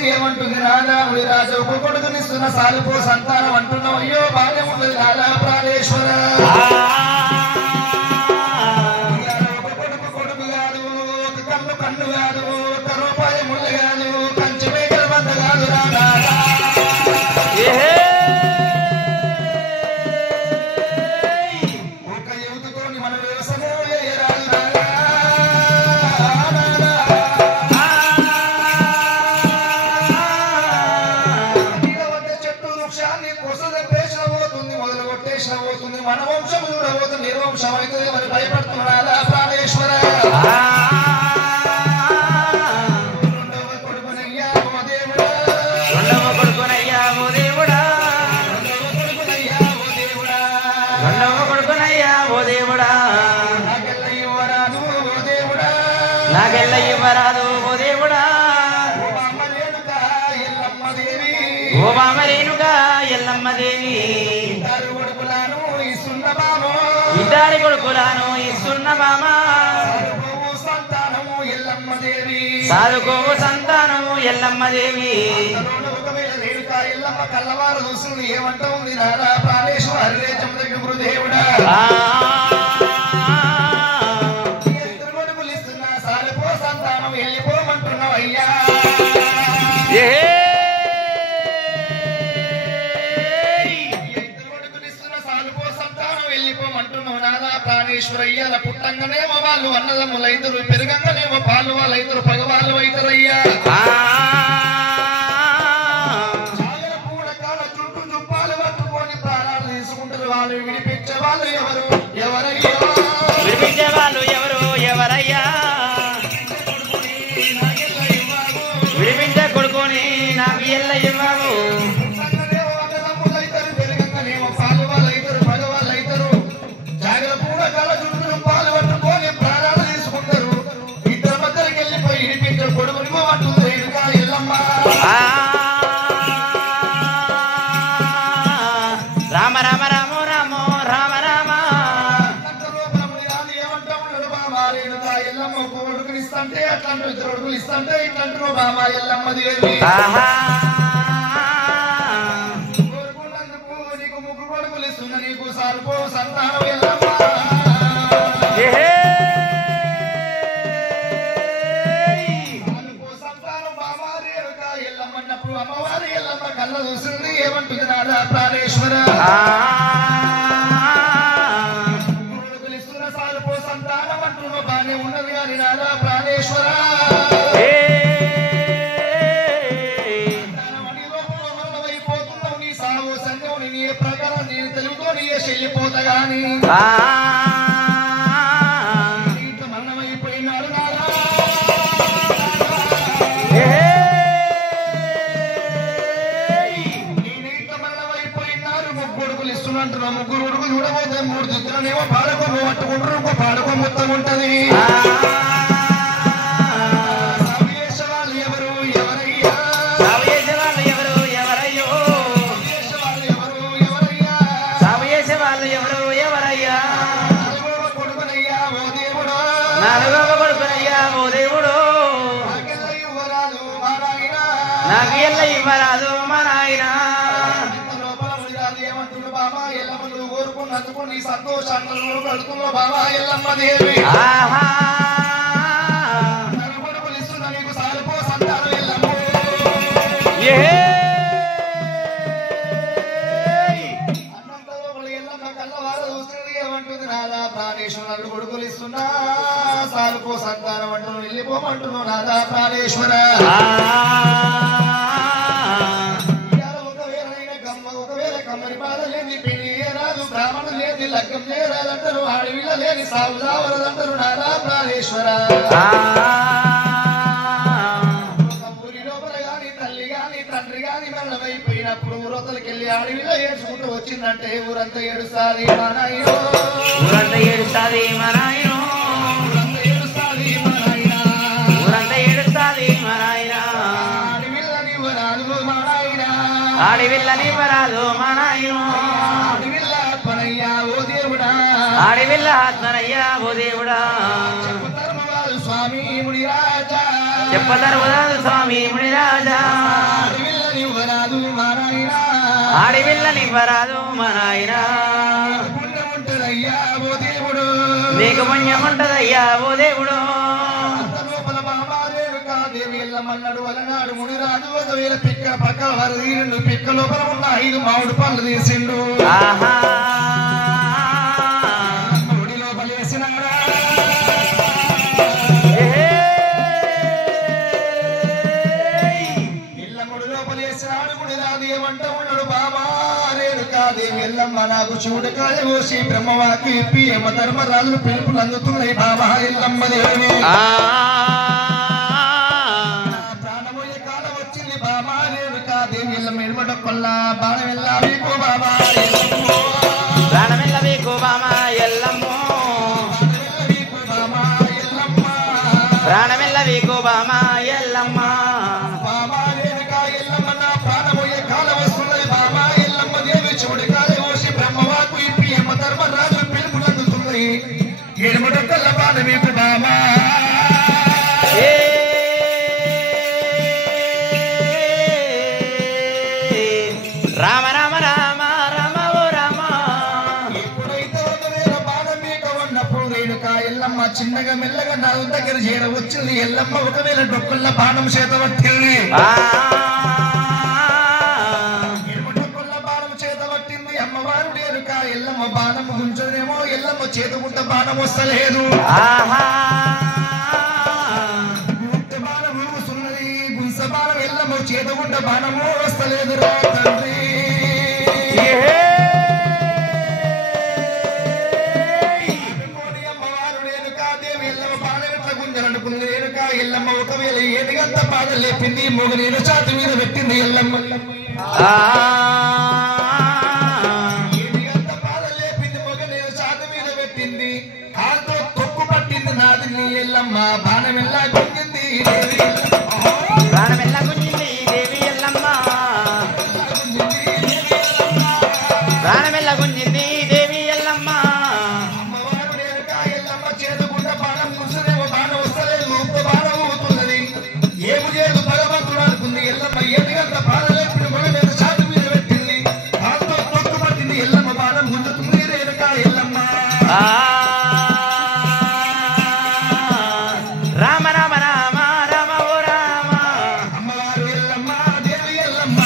వస్తుంది ఏమంటుంది రాధా రాజు కొడుకునిస్తున్న సాలుపో సంతానం అంటున్నావు అయ్యో బాగా ఉన్నది రాధా ప్రాణేశ్వర కొడుకు కాదు ఒక కన్ను కాదు ఒక రూపాయి ముళ్ళు కాదు కంచి మేకల బంద కాదు రాధా ఒక యువతితో మన వ్యవసాయం రాదు రాధా మన వంశం చూడబోతుంది నిర్వంశం అయితే మరి భయపడుతున్నారా ప్రాణేశ్వర కొడుకునయ్యా ఓ దేవుడా కొడుకునయ్యా ఓ దేవుడా కొడుకునయ్యా ఓ దేవుడా కొడుకునయ్యా ఓ దేవుడా నాకెల్ల ఇవ్వరాదు ఓ దేవుడా నాకెల్ల ఇవ్వరాదు ఓ దేవుడా ఓ బామ్మ రేణుక ఎల్లమ్మ దేవి ఓ బామ్మ రేణుక ఎల్లమ్మ దేవి ఇద్దరి కొడుకులను ఇస్తున్న మామ సంతానము ఎల్లమ్మ దేవి సాధుకోవు సంతానము ఎల్లమ్మ దేవి ఒకవేళ రేణుక ఎల్లమ్మ కళ్ళవారు చూస్తుంది ఏమంటా ఉంది రాధా ప్రాణేశ్వర హరిరే చంద్రకి గురుదేవుడా ఇద్దరు కొడుకులు ఇస్తున్న సాధుకో సంతానం వెళ్ళిపోమంటున్నావు అయ్యా ప్రాణేశ్వరయ్యాల పుట్టంగానేమో వాళ్ళు అన్నదమ్ములైతరు పెరగంగానేమో పాలు వాళ్ళైతరు పగవాళ్ళు అవుతారయ్యా పూడకాల చుట్టూ చుప్పాలు పట్టుకొని ప్రాణాలు తీసుకుంటారు వాళ్ళు విడిపించే వాళ్ళు ఎవరు ఎవరయ్యా విడిపించే వాళ్ళు ఎవరు ఎవరయ్యా విడిపించే కొడుకొని నాకు ఎల్ల ఇవ్వవు రామ రామ రామ రామ రామ రామ ఎల్లమ్మ కొడుకుని ఇస్తుంటే అట్లాంటి ఇద్దరు కొడుకులు ఇస్తుంటే ఇట్లాంటి బామ ఎల్లమ్మ దేవి కోరుకున్నందుకు నీకు ముగ్గురు కొడుకులు ఇస్తున్న నీకు సార్పో సంతానం ఎల్లమ్మ అమ్మవారి ఎల్లమ్మ కళ్ళ చూసింది ఏమంటుంది రాధా ప్రాణేశ్వర కొడుకులు ఇస్తున్న సాలుపో సంతానం అంటున్న బానే ఉన్నది అని రాధా ప్రాణేశ్వర అయిపోతున్నావు నీ సాగు సంఘం నీ ప్రకారం నేను తెలుగుతో నీ చెల్లిపోతా గాని మరణమైపోయినాడు రాధా ముగ్గురు కొడుకు చూడబోతే మూడు దిక్కులనేమో పాడకొమ్మ పట్టుకుంటారు ఇంకో పాడకొమ్మ మొత్తం ఉంటది వాళ్ళు ఎవరు ఎవరయ్యా వాళ్ళు ఎవరు ఎవరయ్యో వాళ్ళు ఎవరు ఎవరయ్యా కొడుకునయ్యా ఓ దేవుడు నాలుగవ కొడుకునయ్యా ఓ దేవుడు నాకు ఎల్ల ఇవ్వరాదు మా నాయన నీ సంతోషాన్ని కడుతున్నావు బాబా ఎల్లమ్మ దేవి కొడుకులు ఇస్తున్నా నీకు సాలుపో సంతానం ఎల్లమ్మ అన్నంత ఎల్లమ్మ కళ్ళవారు చూస్తుంది ఏమంటుంది రాధా ప్రాణేశ్వర కొడుకులు ఇస్తున్నా సాలుపో సంతానం అంటున్నావు వెళ్ళిపోమంటున్నావు రాధా ప్రాణేశ్వర ఒకవేళ కమ్మరి బాధ లేని బ్రాహ్మణులు లేని లగ్గం లేదంటారు ఆడవిల్ల లేని సాగుదావరదంటారు నారా ప్రాణేశ్వర ఊరి లోపల గాని తల్లి గాని తండ్రి గాని మరణమైపోయినప్పుడు ఊరతలకెళ్ళి ఆడవిల్ల ఏడ్చుకుంటూ వచ్చిందంటే ఊరంతా ఏడుస్తాది మా నాయనో ఊరంతా ఏడుస్తాది మా నాయనో ఊరంతా ఏడుస్తాది మా నాయన ఊరంతా ఏడుస్తాది మా నాయన ఆడవిల్లని వరాలు మా నాయన ఆడవిల్లని వరాలు మా నాయనో ఆడివిల్ల ఆత్మనయ్యా ఓ దేవుడా స్వామి మునిరాజా చెప్పధర్మరాజు స్వామి మునిరాజా ఆడిపిల్లనివ్వరాదు మా నాయన పుణ్యముంటదయ్యా ఓ దేవుడు నీకు పుణ్యముంటదయ్యా ఓ దేవుడు లోపల బామాదేవి కాదేవి ఎల్లమన్నాడు అలనాడు మునిరాజు ఒకవేళ పిక్క పక్క వరదీరుండు పిక్క లోపల ఉన్న 5 మామిడి పళ్ళు తీసిండు ఆహా ముడి లోపల వేసినాడా ఇల్లముడి లోపల వేసినాడు మునిరాజు ఏమంట ఉన్నాడు బామాదేవి కాదేవి ఎల్లమ్మ నాకు చూడకాయ కోసి బ్రహ్మవాకి ఇప్పి యమ ధర్మరాజు పిలుపులు అందుతున్నాయి బాబా ఎల్లమ్మ దేవుని ప్రాణమోయే కాలం వచ్చింది బాబా రేణుకాదేవి ఎల్లమ్మ ఎడమట కొల్ల బాణమెల్ల వీకు బాబా ప్రాణమెల్ల వీకు బామా ఎల్లమ్మో ప్రాణమెల్ల వీకు బామా ఎల్లమ్మ బాబా రేణుకా ఎల్లమ్మ నా ప్రాణమోయే కాలం వస్తున్నది బాబా ఎల్లమ్మ దేవి చూడకాయ కోసి బ్రహ్మవాకు ఇప్పి యమ ధర్మరాజు పిలుపులు అందుతున్నాయి ఎడమట కొల్ల బాణమీకు బాబా రామ రామ రామ రామ ఓ రామ ఎప్పుడైతే ఒకవేళ బాణం మీక ఉన్నప్పుడు రేణుకా ఎల్లమ్మ చిన్నగా మెల్లగా నా దగ్గర చేర వచ్చింది ఎల్లమ్మ ఒకవేళ డొక్కల్ల బాణం చేత పట్టింది డొక్కల్ల బాణం చేత పట్టింది అమ్మవారు రేణుకా ఎల్లమ్మ బాణం గుంజదేమో ఎల్లమ్మ చేతుకుంట బాణం వస్తలేదు బాణం ఊగుతున్నది గుంస బాణం ఎల్లమ్మ చేతుకుంట బాణము వస్తలేదు రా తండ్రి ఎల్లమ్మ ఒకవేళ ఏనుగంత బాధ లేపింది మొగనేను చాటు మీద పెట్టింది ఎల్లమ్మ ఏనుగంత బాధ లేపింది మొగనేను చాటు మీద పెట్టింది కాలుతో తొక్కు పట్టింది నాది నీ ఎల్లమ్మ బాణం ఎలా కుంగింది